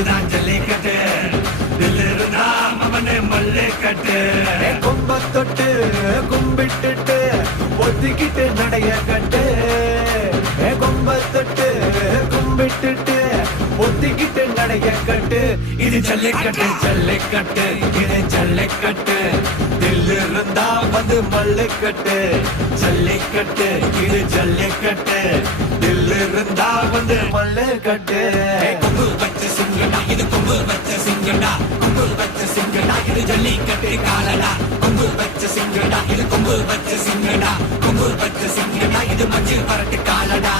இதுதான் ஜல்லிக்கட்டு தில்லு இருந்தா அவனே மல்லிக்கட்டு கொம்ப தொட்டு கும்பிட்டுட்டு ஒத்திக்கிட்டு நடைய கட்டு கொம்ப தொட்டு கும்பிட்டுட்டு ஒத்திக்கிட்டு நடைய கட்டு இது ஜல்லிக்கட்டு ஜல்லிக்கட்டு இது ஜல்லிக்கட்டு தில்லு இருந்தா வந்து மல்லிக்கட்டு ஜல்லிக்கட்டு இது ஜல்லிக்கட்டு தில்லு இருந்தா வந்து மல்லிக்கட்டு கொம்பு வச்ச சிங்கடா இது கொம்பு வச்ச சிங்கடா கொம்பு வச்ச சிங்கடா இது ஜல்லிக்கட்டு காலடா கொம்பு வச்ச சிங்கடா இது கொம்பு வச்ச சிங்கடா கொம்பு வச்ச சிங்கடா இது மஞ்சள் பரட்டு காலடா